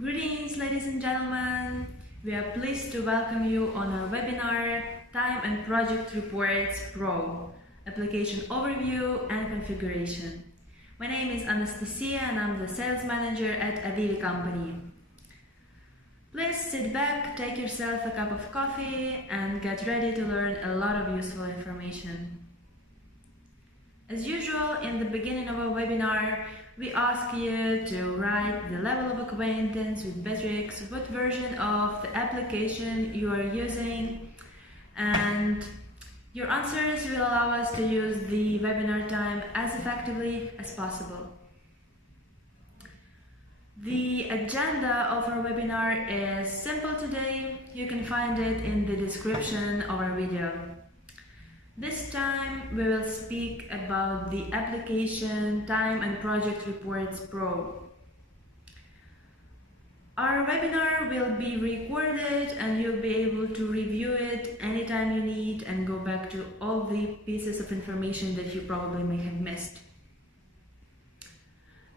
Greetings, ladies and gentlemen. We are pleased to welcome you on our webinar, Time and Project Reports Pro, Application Overview and Configuration. My name is Anastasia and I'm the Sales Manager at Avivi company. Please sit back, take yourself a cup of coffee and get ready to learn a lot of useful information. As usual, in the beginning of our webinar, we ask you to write the level of acquaintance with Betrix, what version of the application you are using, and your answers will allow us to use the webinar time as effectively as possible. The agenda of our webinar is simple today. You can find it in the description of our video. This time we will speak about the application Time and Project Reports Pro. Our webinar will be recorded and you'll be able to review it anytime you need and go back to all the pieces of information that you probably may have missed.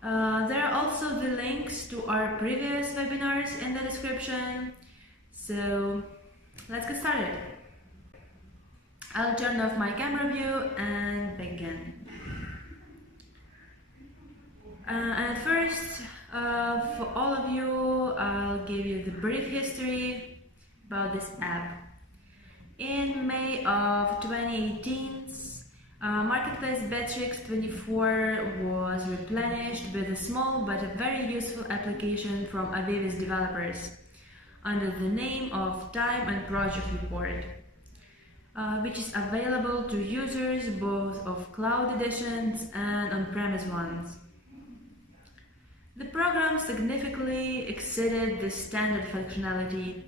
There are also the links to our previous webinars in the description. So let's get started. I'll turn off my camera view and begin. And first, for all of you, I'll give you the brief history about this app. In May of 2018, Marketplace Betrix 24 was replenished with a small but a very useful application from Avivi's developers under the name of Time and Project Report. Which is available to users both of cloud editions and on-premise ones. The program significantly exceeded the standard functionality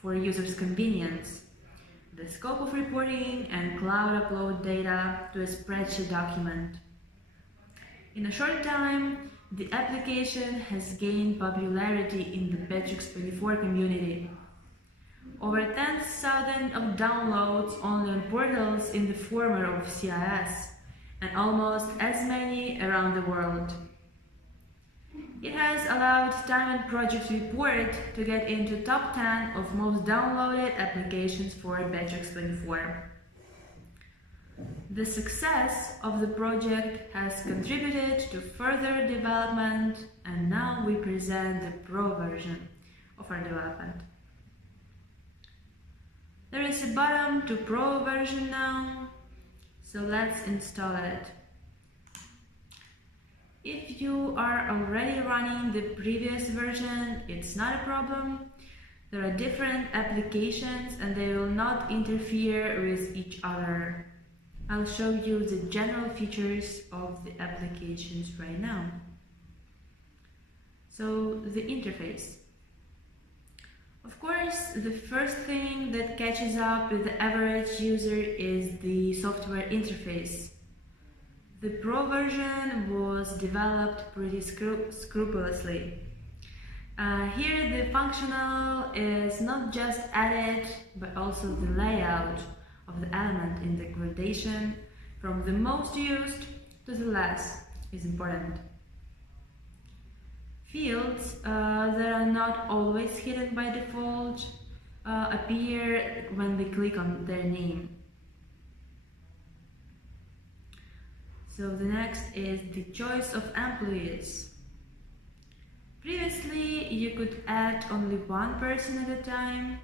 for users' convenience, the scope of reporting and cloud upload data to a spreadsheet document. In a short time, the application has gained popularity in the Betrix 24 community. Over 10,000 of downloads only on portals in the former of CIS, and almost as many around the world. It has allowed Time and Project Report to get into top 10 of most downloaded applications for Betrix 24. The success of the project has contributed to further development, and now we present the Pro version of our development. There is a button to Pro version now, so let's install it. If you are already running the previous version, it's not a problem. There are different applications and they will not interfere with each other. I'll show you the general features of the applications right now. So, the interface. Of course, the first thing that catches up with the average user is the software interface. The Pro version was developed pretty scrupulously. Here the functional is not just added, but also the layout of the element in the gradation from the most used to the less is important. Fields that are not always hidden by default appear when we click on their name. So the next is the choice of employees. Previously you could add only one person at a time.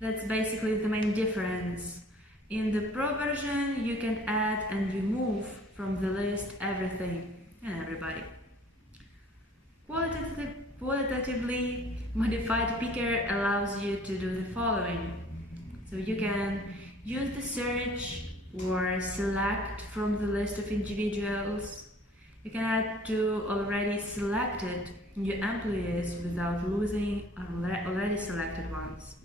That's basically the main difference. In the Pro version you can add and remove from the list everything and everybody. Qualitatively modified picker allows you to do the following. So you can use the search or select from the list of individuals. You can add to already selected new employees without losing already selected ones.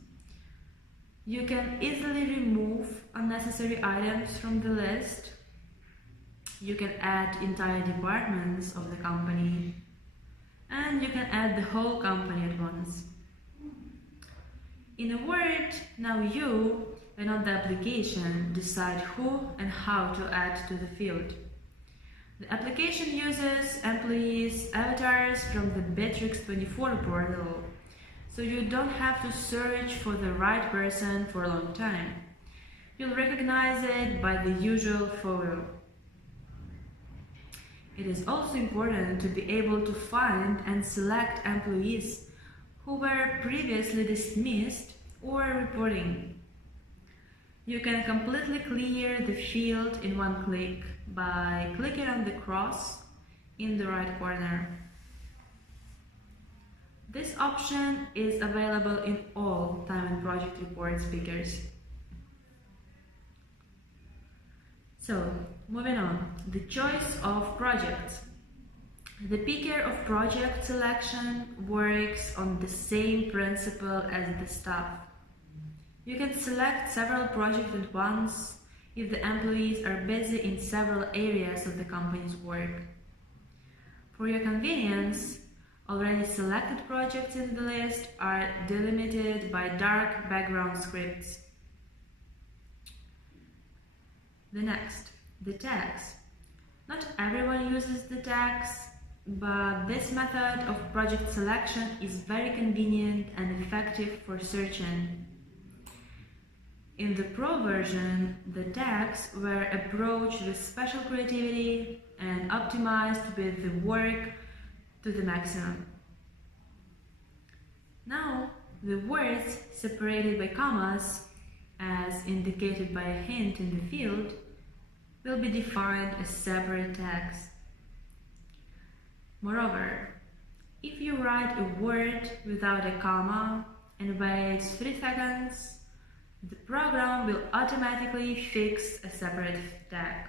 You can easily remove unnecessary items from the list. You can add entire departments of the company. And you can add the whole company at once. In a word, now you, and not the application, decide who and how to add to the field. The application uses employees' avatars from the Bitrix24 portal, so you don't have to search for the right person for a long time. You'll recognize it by the usual photo. It is also important to be able to find and select employees who were previously dismissed or reporting. You can completely clear the field in one click by clicking on the cross in the right corner. This option is available in all time and project reports pickers. So, moving on, the choice of projects. The picker of project selection works on the same principle as the staff. You can select several projects at once if the employees are busy in several areas of the company's work. For your convenience, already selected projects in the list are delimited by dark background scripts. The tags. Not everyone uses the tags, but this method of project selection is very convenient and effective for searching. In the Pro version, the tags were approached with special creativity and optimized with the work to the maximum. Now, the words separated by commas, as indicated by a hint in the field, will be defined as separate tags. Moreover, if you write a word without a comma and wait 3 seconds, the program will automatically fix a separate tag.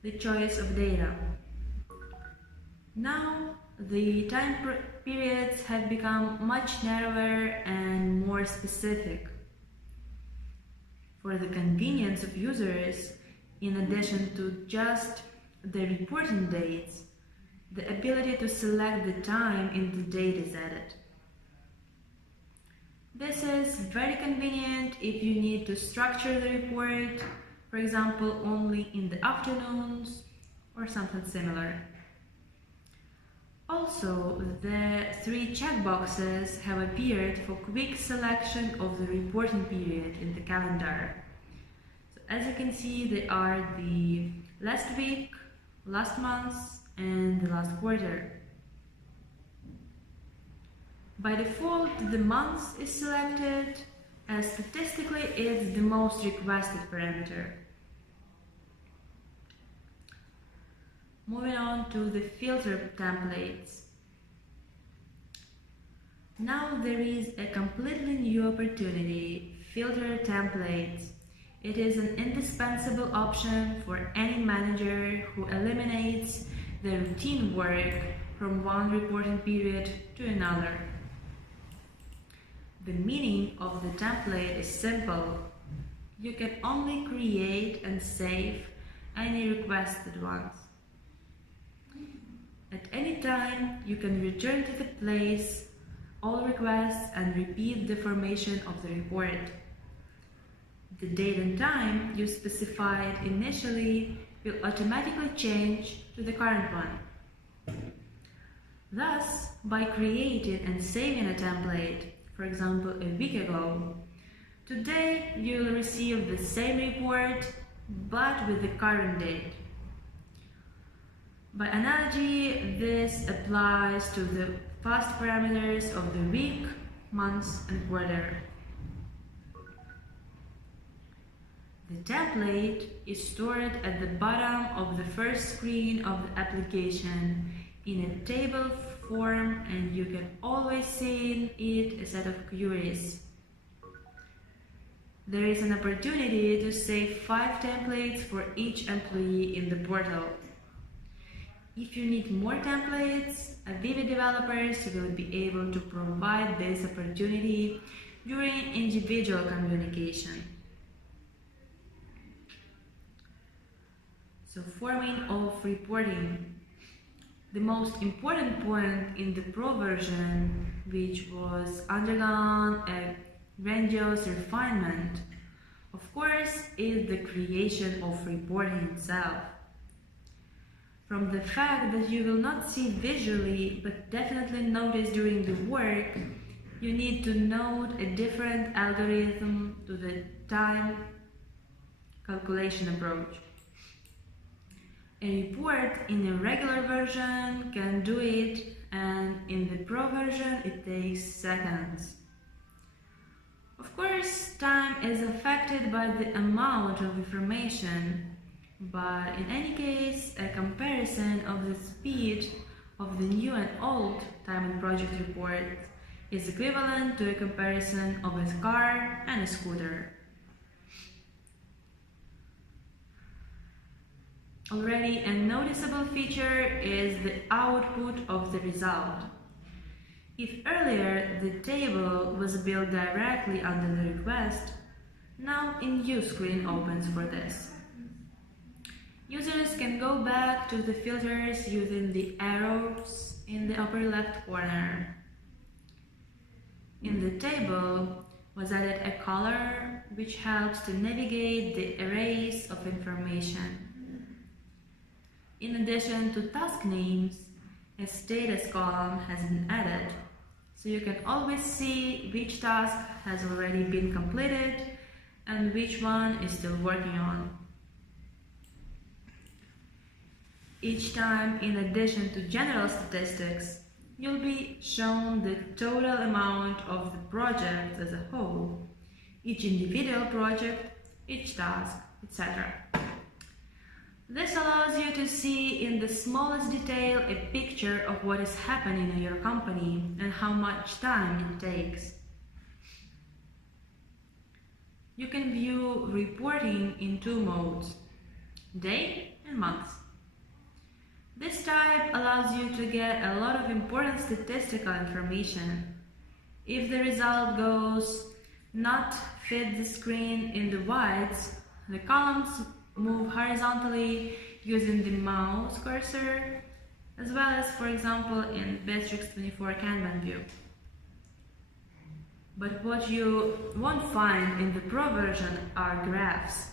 The choice of data. Now, the time periods have become much narrower and more specific. For the convenience of users, in addition to just the reporting dates, the ability to select the time in the date is added. This is very convenient if you need to structure the report, for example, only in the afternoons or something similar. Also, the 3 checkboxes have appeared for quick selection of the reporting period in the calendar. So as you can see, they are the last week, last month, and the last quarter. By default, the month is selected, as statistically it's the most requested parameter. Moving on to the filter templates. Now there is a completely new opportunity, filter templates. It is an indispensable option for any manager who eliminates the routine work from one reporting period to another. The meaning of the template is simple. You can only create and save any requested ones. At any time, you can return to the place, all requests, and repeat the formation of the report. The date and time you specified initially will automatically change to the current one. Thus, by creating and saving a template, for example, a week ago, today you'll receive the same report, but with the current date. By analogy, this applies to the past parameters of the week, month, and quarter. The template is stored at the bottom of the first screen of the application in a table form, and you can always see in it a set of queries. There is an opportunity to save 5 templates for each employee in the portal. If you need more templates, Avivi developers will be able to provide this opportunity during individual communication. So, forming of reporting. The most important point in the Pro version, which was undergone a grandiose refinement of of course, is the creation of reporting itself. From the fact that you will not see visually, but definitely notice during the work, you need to note a different algorithm to the time calculation approach. A report in a regular version can do it, and in the pro version it takes seconds. Of course, time is affected by the amount of information, but in any case, a comparison of the speed of the new and old time and project report is equivalent to a comparison of a car and a scooter. Already a noticeable feature is the output of the result. If earlier the table was built directly under the request, now a new screen opens for this. Users can go back to the filters using the arrows in the upper left corner. In the table was added a color which helps to navigate the arrays of information. In addition to task names, a status column has been added, so you can always see which task has already been completed and which one is still working on. Each time, in addition to general statistics, you'll be shown the total amount of the project as a whole, each individual project, each task, etc. This allows you to see in the smallest detail a picture of what is happening in your company and how much time it takes. You can view reporting in two modes, day and month. This type allows you to get a lot of important statistical information. If the result goes not fit the screen in the whites, the columns move horizontally using the mouse cursor, as well as, for example, in Bitrix 24 Kanban view. But what you won't find in the Pro version are graphs.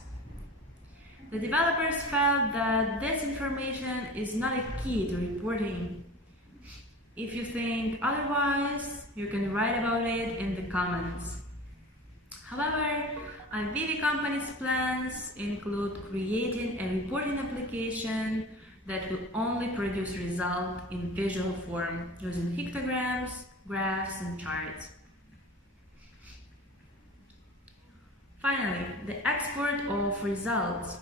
The developers felt that this information is not a key to reporting. If you think otherwise, you can write about it in the comments. However, Avivi company's plans include creating a reporting application that will only produce results in visual form using pictograms, graphs, and charts. Finally, the export of results.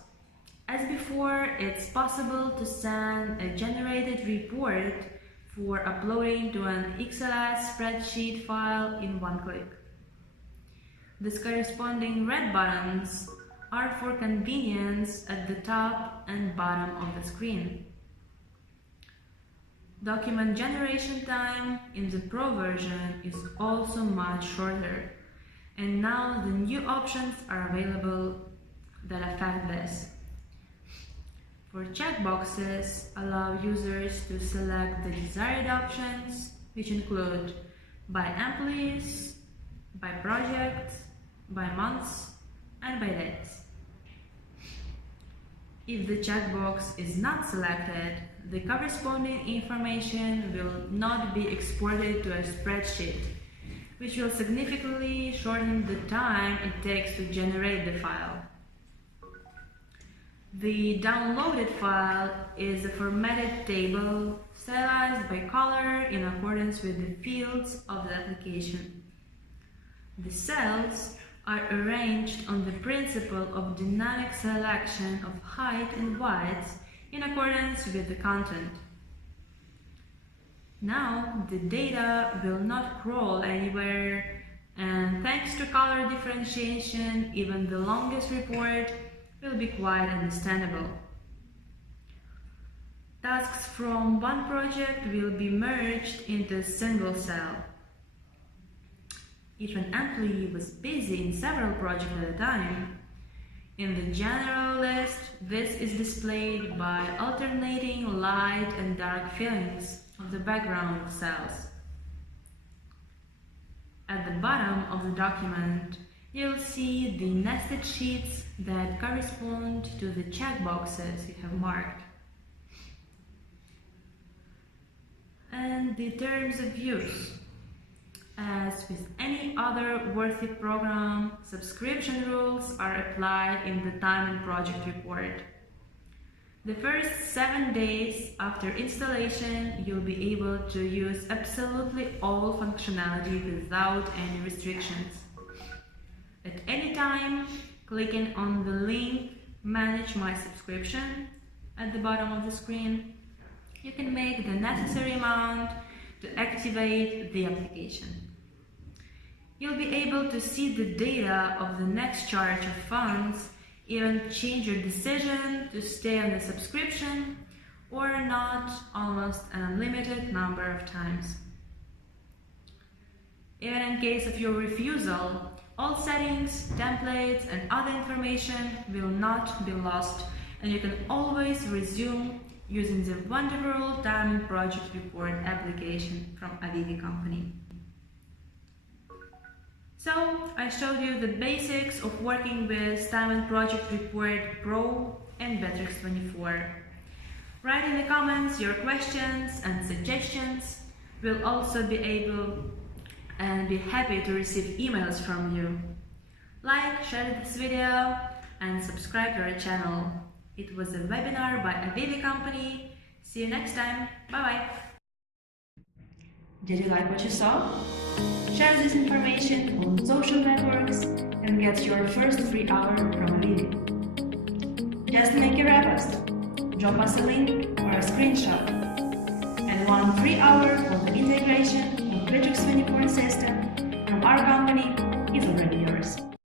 As before, it's possible to send a generated report for uploading to an XLS spreadsheet file in one click. These corresponding red buttons are for convenience at the top and bottom of the screen. Document generation time in the Pro version is also much shorter, and now the new options are available that affect this. For checkboxes, allow users to select the desired options, which include by employees, by projects, by months, and by dates. If the checkbox is not selected, the corresponding information will not be exported to a spreadsheet, which will significantly shorten the time it takes to generate the file. The downloaded file is a formatted table stylized by color in accordance with the fields of the application. The cells are arranged on the principle of dynamic selection of height and width in accordance with the content. Now the data will not crawl anywhere, and thanks to color differentiation, even the longest report will be quite understandable. Tasks from one project will be merged into a single cell. If an employee was busy in several projects at a time, in the general list, this is displayed by alternating light and dark fillings of the background of cells. At the bottom of the document, you'll see the nested sheets that correspond to the checkboxes you have marked. And the terms of use. As with any other worthy program, subscription rules are applied in the time and project report. The first 7 days after installation, you'll be able to use absolutely all functionality without any restrictions. At any time, clicking on the link Manage My Subscription at the bottom of the screen, you can make the necessary amount to activate the application. You'll be able to see the data of the next charge of funds, even change your decision to stay on the subscription or not almost an unlimited number of times. Even in case of your refusal, all settings, templates and other information will not be lost, and you can always resume using the wonderful time and project report application from Avivi company. So, I showed you the basics of working with Time and Project Report Pro and Betrix 24. Write in the comments your questions and suggestions. We'll also be able and be happy to receive emails from you. Like, share this video and subscribe to our channel. It was a webinar by Avivi company. See you next time. Bye-bye. Did you like what you saw? Share this information on social networks and get your first free hour from Avivi. Just make a request, drop us a link or a screenshot, and 1 free hour of integration of Betrix 24 system from our company is already yours.